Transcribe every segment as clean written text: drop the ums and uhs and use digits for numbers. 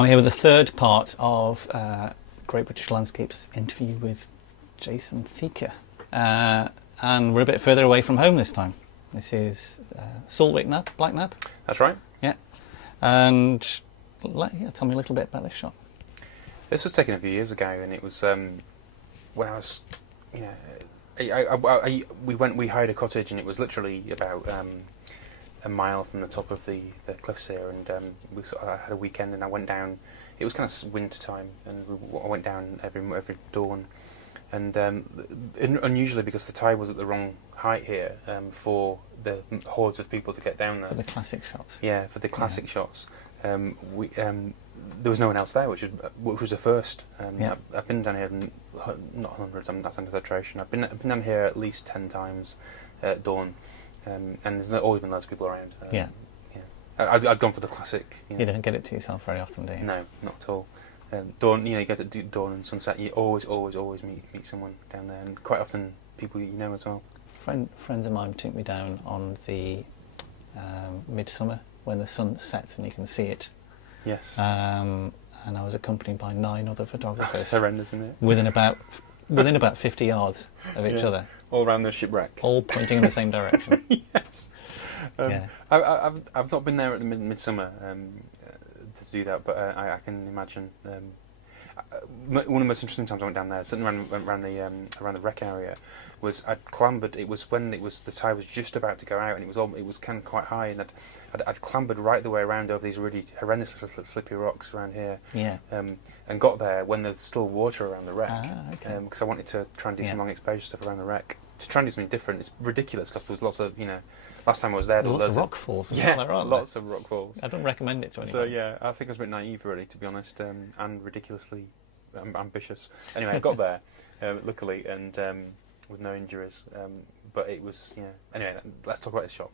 I'm here with the third part of Great British Landscapes interview with Jason Theaker. And we're a bit further away from home this time. This is Black Nab. That's right. Yeah. And tell me a little bit about this shot. This was taken a few years ago, and it was when I was, we hired a cottage, and it was literally about a mile from the top of the cliffs here, and I had a weekend, and I went down. It was kind of winter time, and I went down every dawn, and unusually because the tide was at the wrong height here for the hordes of people to get down there. For the classic shots. Yeah, for the classic shots. There was no one else there, which was a first. I've been down here, not hundreds. That's an exaggeration. I've been down here at least 10 times at dawn, and there's always been loads of people around. I'd gone for the classic. You don't get it to yourself very often, do you? No, not at all. Dawn, you get to do dawn and sunset. You always meet someone down there, and quite often people you know as well. Friends of mine took me down on the midsummer when the sun sets and you can see it. Yes. And I was accompanied by 9 other photographers. That's horrendous, isn't it? within about 50 yards of each other. All around the shipwreck. All pointing in the same direction. Yes. I've not been there at the midsummer to do that, but I can imagine. One of the most interesting times I went down there, sitting around the wreck area, was I'd clambered. It was when the tide was just about to go out, and it was kind of quite high, and I'd clambered right the way around over these really horrendous slippery rocks around here. Yeah. And got there when there's still water around the wreck. Okay. Because I wanted to try and do some long exposure stuff around the wreck. To try and do something different, it's ridiculous because there was lots of, last time I was there, there were lots of rock falls. Lots of rock falls. I don't recommend it to anyone. So yeah, I think I was a bit naive, really, to be honest, and ridiculously ambitious. Anyway, I got there, luckily, and with no injuries. But it was, Anyway, let's talk about this shot.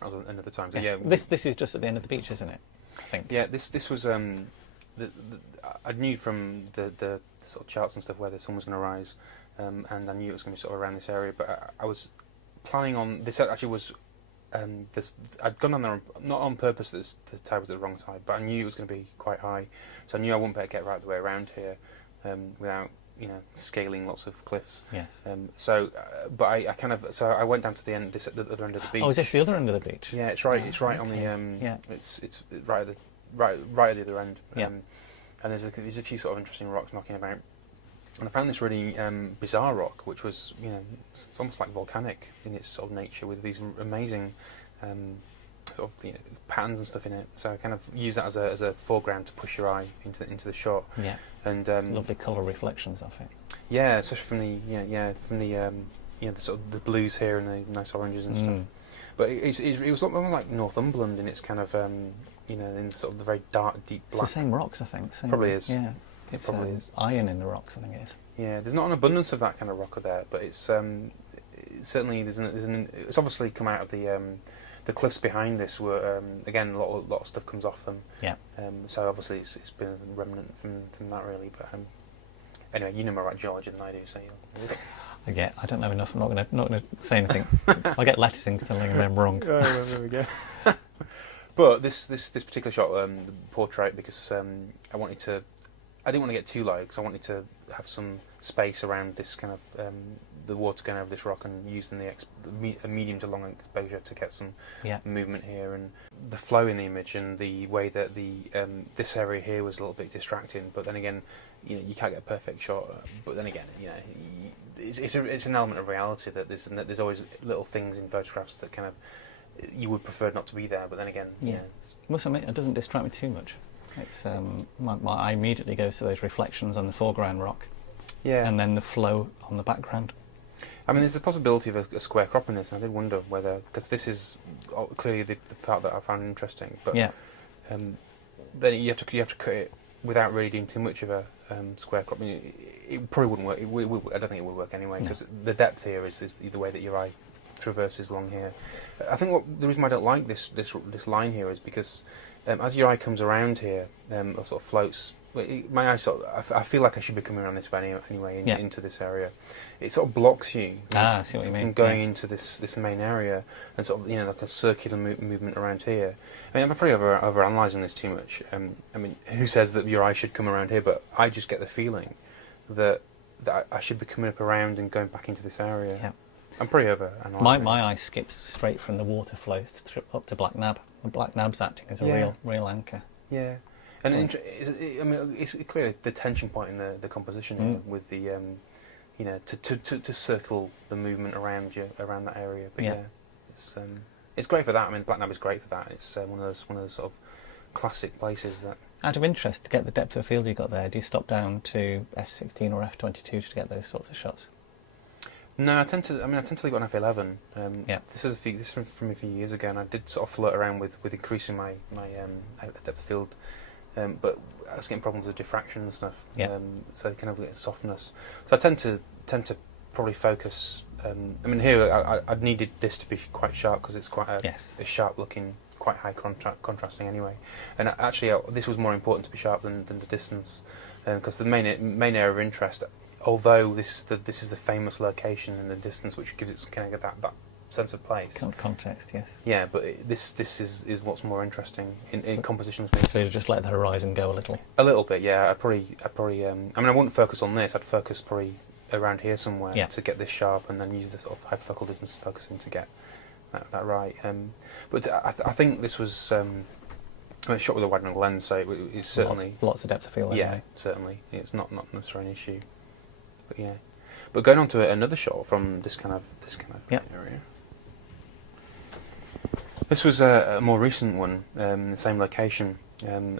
That was another time. So yes. This is just at the end of the beach, isn't it? I think. Yeah, this was. I knew from the sort of charts and stuff where the sun was going to rise. And I knew it was going to be sort of around this area, but I was planning on this. Actually, was I'd gone on there not on purpose that the tide was at the wrong side, but I knew it was going to be quite high, so I knew I wouldn't better get right the way around here without scaling lots of cliffs. Yes. But I went down to the end, the other end of the beach. Oh, is this the other end of the beach? Yeah, it's right. It's right on the. It's right at the other end. Yeah. And there's a few sort of interesting rocks knocking about. And I found this really bizarre rock, which was, it's almost like volcanic in its sort of nature, with these amazing sort of patterns and stuff in it. So I kind of use that as a foreground to push your eye into the shot. Yeah. And lovely colour reflections of it. Yeah, especially from the sort of the blues here and the nice oranges and stuff. But it was almost like Northumberland in its kind of in sort of the very dark, deep black. It's the same rocks, I think. Probably is. Yeah. It's probably is. Iron in the rocks, I think it is. Yeah, there's not an abundance of that kind of rock there, but it's certainly it's obviously come out of the cliffs behind this. Were again a lot of stuff comes off them. Yeah. So obviously it's been a remnant from that really. But anyway, you know more about geology than I do, so I don't know enough. I'm not going to say anything. I'll get letters in telling them I'm wrong. Oh, well, there we go. But this particular shot, the portrait, because I didn't want to get too low because I wanted to have some space around this kind of the water going over this rock and using a medium to long exposure to get some movement here, and the flow in the image and the way that this area here was a little bit distracting. But then again, you can't get a perfect shot. But then again, it's an element of reality that there's always little things in photographs that kind of you would prefer not to be there. But then again, must admit, it doesn't distract me too much. It's my eye immediately goes to those reflections on the foreground rock, and then the flow on the background. I mean, there's the possibility of a square crop in this, and I did wonder whether, because this is clearly the part that I found interesting, but then you have to cut it without really doing too much of a square crop. I mean, it probably wouldn't work. I don't think it would work anyway, because the depth here is the way that your eye traverses along here. I think the reason why I don't like this line here is because as your eye comes around here, or sort of floats my eyes I feel like I should be coming around this way anyway Yeah. into this area. It sort of blocks you I see what you mean. from going into this main area and sort of like a circular movement around here. I mean, I'm probably over analysing this too much. I mean, who says that your eye should come around here? But I just get the feeling that I should be coming up around and going back into this area. Yeah. I'm pretty over analysing. My eye skips straight from the water flows up to Black Nab. And Black Nab's acting as a real anchor. Yeah. And it's clearly the tension point in the composition here with the, to circle the movement around that area. But it's great for that. I mean, Black Nab is great for that. It's one of those sort of classic places that. Out of interest, to get the depth of field you got there, do you stop down to f16 or f22 to get those sorts of shots? No, I tend to leave on f11. This is from a few years ago, and I did sort of flirt around with increasing my depth of field. But I was getting problems with diffraction and stuff, so kind of getting softness. So I tend to probably focus. I mean, here I needed this to be quite sharp because it's quite a sharp-looking, quite high contrasting anyway. And actually, this was more important to be sharp than the distance, because the main area of interest, although this is the famous location in the distance, which gives it kind of that sense of place. Context, yes. Yeah, but this is what's more interesting in composition. So you just let the horizon go a little. A little bit, yeah. I'd probably. I mean, I wouldn't focus on this. I'd focus probably around here somewhere to get this sharp, and then use the sort of hyperfocal distance focusing to get that right. But I think this was shot with a wide-angle lens, so it's certainly lots of depth of field. Anyway. Yeah, certainly. It's not necessarily an issue. But yeah. But going on to another shot from this kind of area. This was a more recent one, the same location,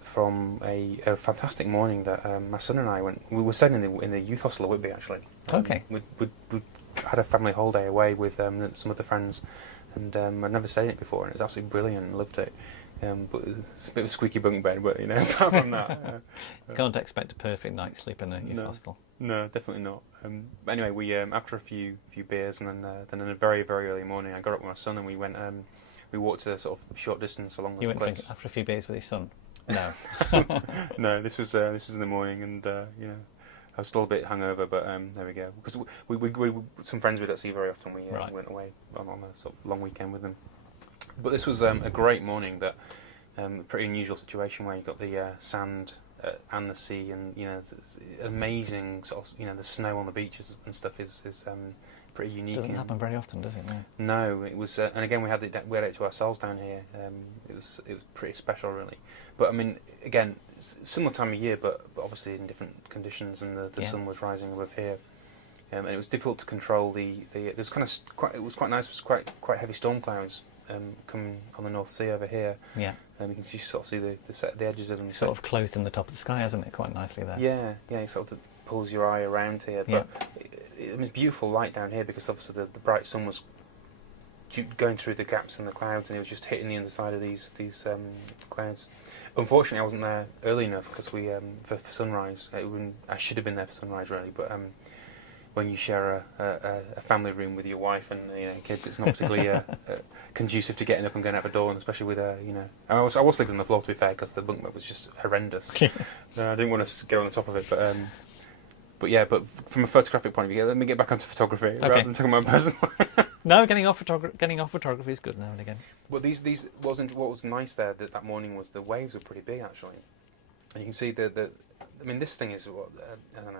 from a fantastic morning that my son and I went. We were staying in the youth hostel at Whitby, actually. Okay. We had a family holiday away with some other friends, and I'd never stayed in it before, and it was absolutely brilliant. Loved it. But it's a bit of a squeaky bunk bed, but apart from that, you can't expect a perfect night's sleep in a youth hostel. No, definitely not. Anyway, we after a few beers and then in a very very early morning, I got up with my son and we went. We walked a sort of short distance along the cliffs. You went after a few beers with his son? No. No, this was in the morning, and I was still a bit hungover, but there we go. Because we some friends we don't see very often. We went away on a sort of long weekend with them. But this was a great morning. That a pretty unusual situation where you got the sand and the sea, and the amazing sort of the snow on the beaches and stuff is pretty unique. Doesn't happen very often, does it? No, it was, and again we had it to ourselves down here. It was pretty special, really. But I mean, again, similar time of year, but obviously in different conditions, and the sun was rising above here, and it was difficult to control it was it was quite nice. It was quite heavy storm clouds coming on the North Sea over here. Yeah. You can sort of see the edges of them. Sort of closed in the top of the sky, hasn't it? Quite nicely there. Yeah, it sort of pulls your eye around here, but. It was beautiful light down here because obviously the bright sun was going through the gaps in the clouds, and it was just hitting the underside of these clouds. Unfortunately, I wasn't there early enough because we for sunrise. I should have been there for sunrise really, but when you share a family room with your wife and kids, it's not particularly conducive to getting up and going out the door, and especially with I was sleeping on the floor, to be fair, because the bunk bed was just horrendous. I didn't want to get on the top of it, but. But from a photographic point of view, let me get back onto photography rather than talking about personal. No, getting off photography is good now and again. Well, what was nice there that morning was the waves were pretty big actually, and you can see I mean, this thing is what I don't know,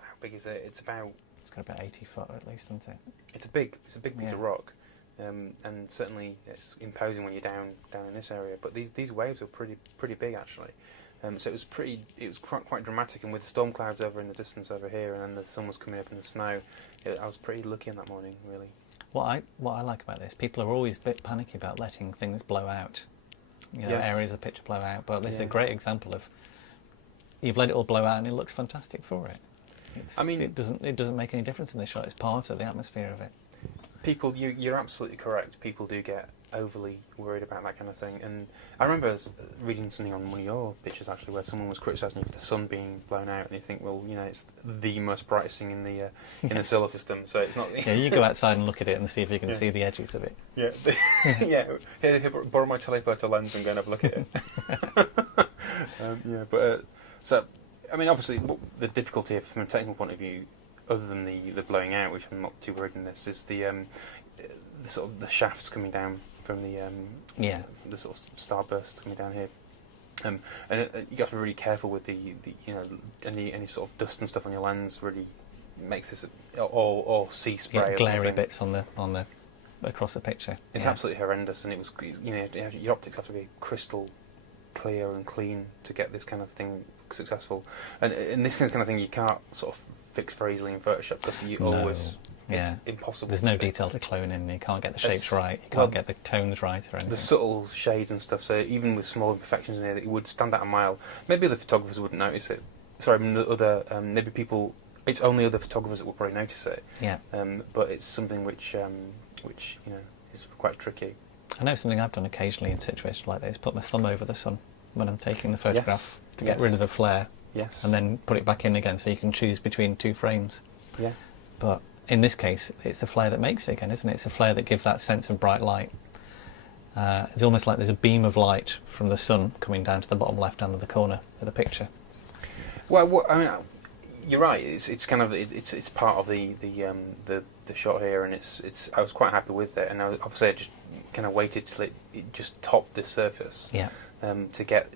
how big is it? It's got about 80 foot at least, isn't it? It's a big piece of rock, and certainly it's imposing when you're down in this area. But these waves were pretty big actually. So it was quite dramatic, and with the storm clouds over in the distance over here, and then the sun was coming up in the snow, I was pretty lucky in that morning, really. What I like about this, people are always a bit panicky about letting things blow out, areas of picture blow out, but this is a great example of you've let it all blow out and it looks fantastic for it. It doesn't make any difference in this shot. It's part of the atmosphere of it. People, you're absolutely correct. People do get overly worried about that kind of thing, and I remember reading something on one of your pictures actually where someone was criticising you for the sun being blown out, and you think, well, it's the most brightest thing in the solar system, so it's not. Yeah, you go outside and look at it and see if you can see the edges of it. Yeah, Here, borrow my telephoto lens and go and have a look at it. So, I mean, obviously, the difficulty from a technical point of view, other than the blowing out, which I'm not too worried in this, is the sort of the shafts coming down from the sort of starburst coming down here. And you got to be really careful with the any sort of dust and stuff on your lens really makes this or sea spray or glary something. bits on the across the picture. It's absolutely horrendous, and it was your optics have to be crystal clear and clean to get this kind of thing successful. And in this kind of thing, you can't sort of fix very easily in Photoshop because it's impossible. There's no detail to clone in. You can't get the shapes right. You can't get the tones right or anything. The subtle shades and stuff. So even with small imperfections in here, it would stand out a mile. Maybe other photographers wouldn't notice it. Sorry, maybe people. It's only other photographers that will probably notice it. Yeah. But it's something which is quite tricky. I know something I've done occasionally in situations like this: put my thumb over the sun when I'm taking the photograph to get rid of the flare. Yes. And then put it back in again, so you can choose between two frames. Yeah. But in this case, it's the flare that makes it again, isn't it? It's the flare that gives that sense of bright light. It's almost like there's a beam of light from the sun coming down to the bottom left hand of the corner of the picture. Well, I mean, you're right. It's kind of it's part of the shot here, and it's I was quite happy with it, and obviously I just kind of waited till it just topped this surface. Yeah. To get,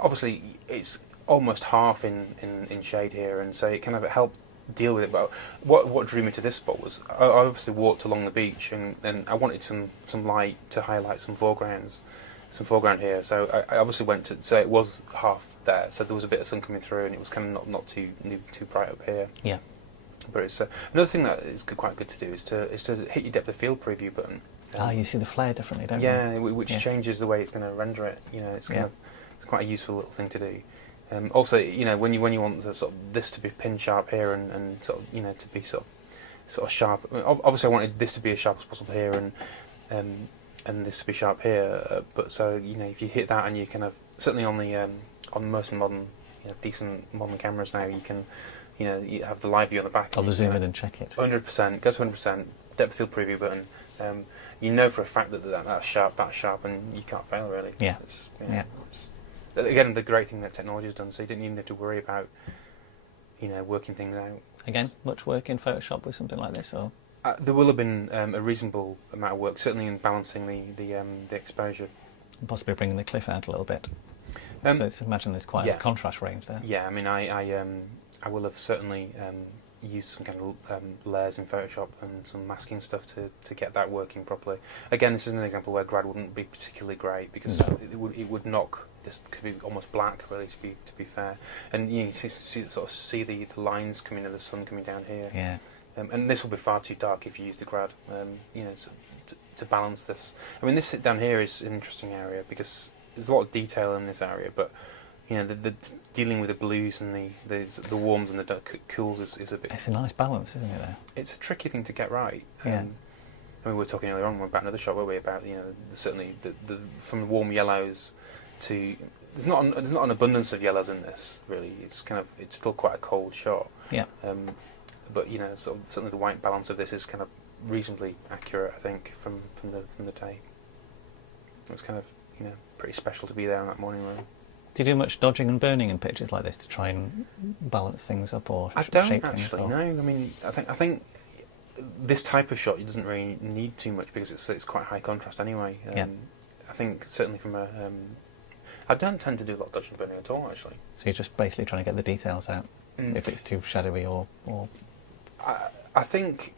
obviously it's almost half in shade here, and so it kind of helped deal with it. But what drew me to this spot was I obviously walked along the beach, and I wanted some light to highlight some foreground here. So I obviously went to, so it was half there, so there was a bit of sun coming through, and it was kind of not too bright up here. Yeah. But it's another thing that is quite good to do is to hit your depth of field preview button. You see the flare differently, don't you? Yeah, which changes the way it's going to render it. It's it's quite a useful little thing to do. Also, when you want the, sort of this to be pin sharp here and sort of to be sort of sharp. I mean, obviously, I wanted this to be as sharp as possible here, and this to be sharp here. But so if you hit that, and you kind of certainly on most modern decent modern cameras now, you can you have the live view on the back. I'll zoom in and check it. 100%, go to 100%, depth of field preview button. For a fact that's sharp, and you can't fail really. Yeah. Again, the great thing that technology has done, so you didn't even have to worry about, working things out. Again, much work in Photoshop with something like this, or? There will have been a reasonable amount of work, certainly in balancing the exposure. And possibly bringing the cliff out a little bit. So imagine there's quite a contrast range there. Yeah, I mean, I will have certainly used some kind of layers in Photoshop and some masking stuff to get that working properly. Again, this is an example where grad wouldn't be particularly great because it would knock. This could be almost black, really, to be fair. And you see the lines coming in, the sun coming down here. Yeah. And this will be far too dark if you use the grad. To balance this. I mean, this down here is an interesting area because there's a lot of detail in this area, but the dealing with the blues and the warms and the cools is a bit. It's a nice balance, isn't it? There. It's a tricky thing to get right. Yeah. I mean, we were talking earlier on about another shot, were we? About certainly the from warm yellows to there's not an abundance of yellows in this really. It's still quite a cold shot. Yeah. But certainly the white balance of this is kind of reasonably accurate, I think, from the day. It's kind of pretty special to be there on that morning, really. Do you do much dodging and burning in pictures like this to try and balance things up or I don't shape actually, things? No. I mean, I think this type of shot it doesn't really need too much because it's quite high contrast anyway. I think certainly from a I don't tend to do a lot of dodging and burning at all, actually. So you're just basically trying to get the details out if it's too shadowy or. I think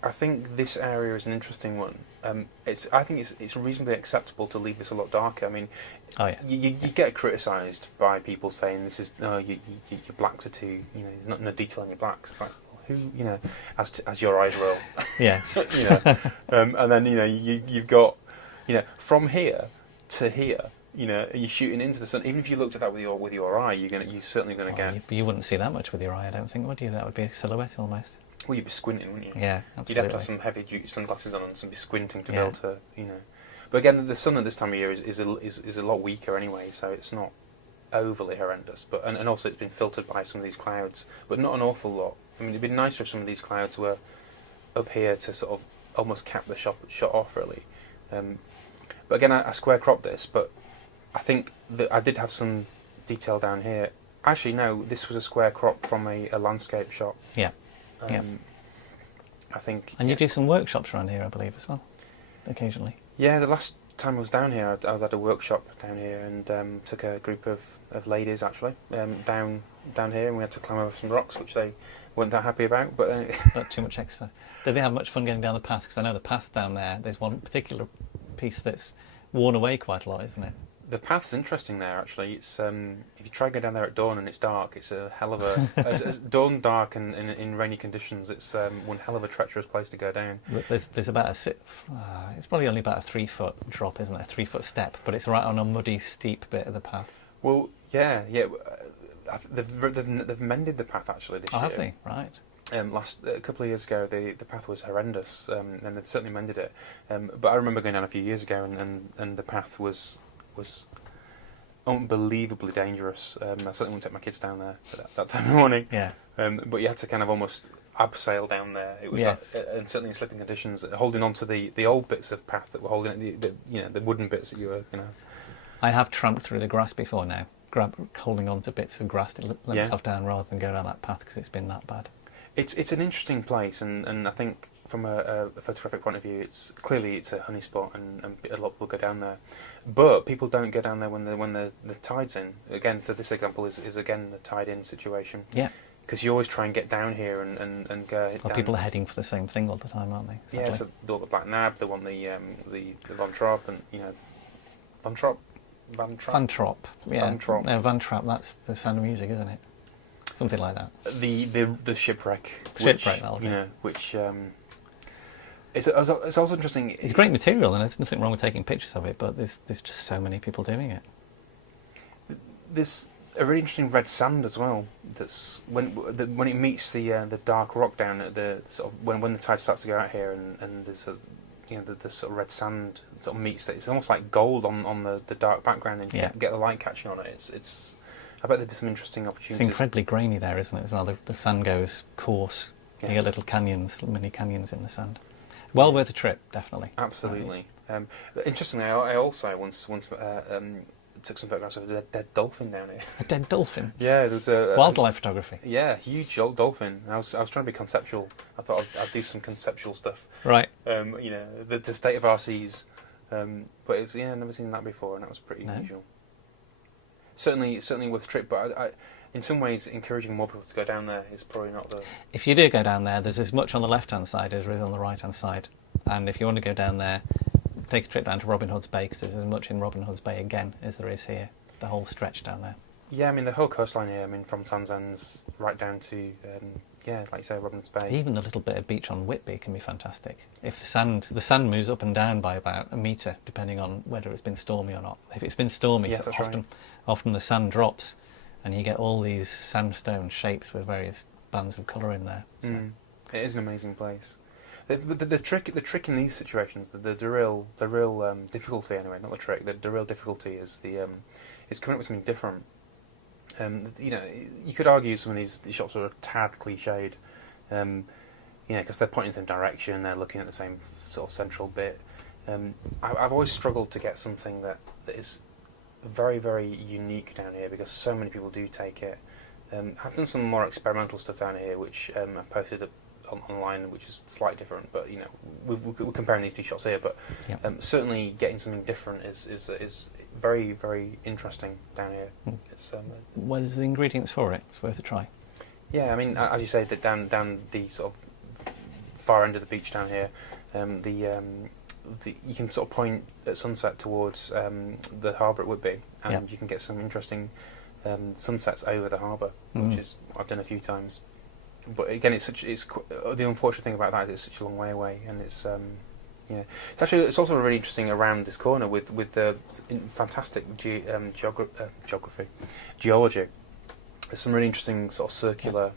this area is an interesting one. I think it's reasonably acceptable to leave this a lot darker. I mean, you get criticised by people saying this is your blacks are too there's not no detail in your blacks. It's like who as your eyes roll. Yes. And then you've got from here to here. You're shooting into the sun. Even if you looked at that with your eye, you're certainly going to get. You wouldn't see that much with your eye, I don't think, would you? That would be a silhouette almost. Well, you'd be squinting, wouldn't you? Yeah, absolutely. You'd have to have some heavy-duty sunglasses on and be squinting to be able to, But again, the sun at this time of year is a lot weaker anyway, so it's not overly horrendous. But and also it's been filtered by some of these clouds, but not an awful lot. I mean, it'd be nicer if some of these clouds were up here to sort of almost cap the shot off, really. But again, I square cropped this, but I think that I did have some detail down here Actually, no. This was a square crop from a landscape shot. Yeah. Yeah. I think. And you do some workshops around here, I believe, as well, occasionally. Yeah, the last time I was down here, I was at a workshop down here and took a group of ladies actually down here, and we had to climb over some rocks, which they weren't that happy about. But Not too much exercise. Did they have much fun getting down the path? Because I know the path down there, there's one particular piece that's worn away quite a lot, isn't it? the path's interesting there actually. It's if you try to go down there at dawn and it's dark, it's a hell of a as dawn dark and in rainy conditions. It's one hell of a treacherous place to go down. There's about it's probably only about a 3 foot drop, isn't it? A 3 foot step, but it's right on a muddy, steep bit of the path. Well, yeah. They've mended the path actually this year. Have they? Right. A couple of years ago, the path was horrendous, and they'd certainly mended it. But I remember going down a few years ago, and the path was unbelievably dangerous. I certainly wouldn't take my kids down there at that time of morning. Yeah. But you had to kind of almost abseil down there. It was Yes. and certainly in slipping conditions, holding on to the old bits of path that were holding it, the wooden bits that you were, I have tramped through the grass before now, holding on to bits of grass to let myself down rather than go down that path because it's been that bad. It's an interesting place, and I think from a photographic point of view, it's a honey spot, and a lot of people go down there. But people don't go down there when the tide's in. Again, so this example is again the tide-in situation. Yeah. Because you always try and get down here and go. Well, down. people are heading for the same thing all the time, aren't they? Sadly. Yeah, so they want the Black Nab, they want the Von Trapp, and Von Trapp. Van Trop, yeah. Van Trop. No, Van Trapp, that's the Sound of Music, isn't it? Something like that. The shipwreck. Shipwreck, that'll do. Which it's also interesting. It's great material, and there's nothing wrong with taking pictures of it, but there's just so many people doing it. There's a really interesting red sand as well. That's when it meets the dark rock down at the sort of when the tide starts to go out here, and there's the sort of red sand sort of meets that. It's almost like gold on the dark background, and you get the light catching on it. It's I bet there'd be some interesting opportunities. It's incredibly grainy there, isn't it, as well? The sand goes coarse. Yes. You get little canyons, mini canyons in the sand. Well worth a trip, definitely. Absolutely. Interestingly, I also once took some photographs of a dead dolphin down here. A dead dolphin? Yeah, there's a wildlife photography. Yeah, huge old dolphin. I was trying to be conceptual. I thought I'd do some conceptual stuff. Right. The state of our seas. But it's I've never seen that before, and that was pretty unusual. Certainly worth a trip. But I, in some ways, encouraging more people to go down there is probably not the. If you do go down there, there's as much on the left-hand side as there is on the right-hand side. And if you want to go down there, take a trip down to Robin Hood's Bay, because there's as much in Robin Hood's Bay again as there is here. The whole stretch down there. Yeah, I mean the whole coastline here. I mean from Sands right down to like you say, Robin Hood's Bay. Even the little bit of beach on Whitby can be fantastic. If the sand moves up and down by about a metre, depending on whether it's been stormy or not. If it's been stormy, yes, that's right. Often the sand drops, and you get all these sandstone shapes with various bands of colour in there. So. It is an amazing place. The trick in these situations, the real difficulty anyway, not the trick. The real difficulty is is coming up with something different. You could argue some of these shots are a tad cliched, because they're pointing in the same direction, they're looking at the same sort of central bit. I've always struggled to get something that is very, very unique down here, because so many people do take it. I've done some more experimental stuff down here, which I've posted online, which is slightly different. But we're comparing these two shots here. But certainly getting something different is very, very interesting down here. It's, well, there's the ingredients for it. It's worth a try. Yeah, I mean, as you say, that down the sort of far end of the beach down here, you can sort of point at sunset towards the harbour at Whitby, and you can get some interesting sunsets over the harbour, which is I've done a few times. But again, the unfortunate thing about that is it's such a long way away, and it's it's also really interesting around this corner with the fantastic geology. There's some really interesting sort of circular.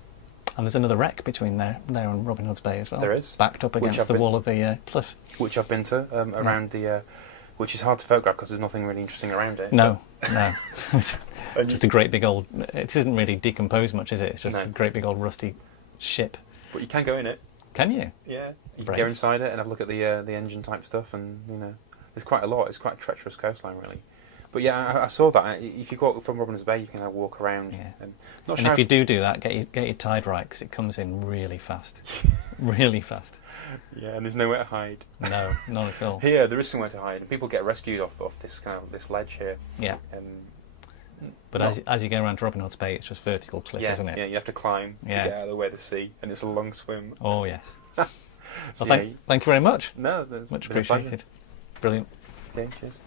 And there's another wreck between there and Robin Hood's Bay as well. There is, backed up against the wall of the cliff, which I've been to around the. Which is hard to photograph because there's nothing really interesting around it. No. Just a great big old. It isn't really decomposed much, is it? It's just a great big old rusty ship. But you can go in it. Can you? Yeah. You can go inside it and have a look at the engine type stuff, and there's quite a lot. It's quite a treacherous coastline, really. But yeah, I saw that. If you go up from Robin's Bay, you can walk around. Yeah. Not And sure if you do that, get your tide right, because it comes in really fast. Really fast. Yeah, and there's nowhere to hide. No, not at all. Here, there is somewhere to hide, and people get rescued off this this ledge here. Yeah. But not- as you go around to Robin Hood's Bay, it's just vertical cliff, yeah, isn't it? Yeah, you have to climb to Yeah. get out of the way of the sea, and it's a long swim. Oh, yes. So, Well, thank you very much. No, Much been a pleasure. appreciated. Brilliant. Okay, cheers.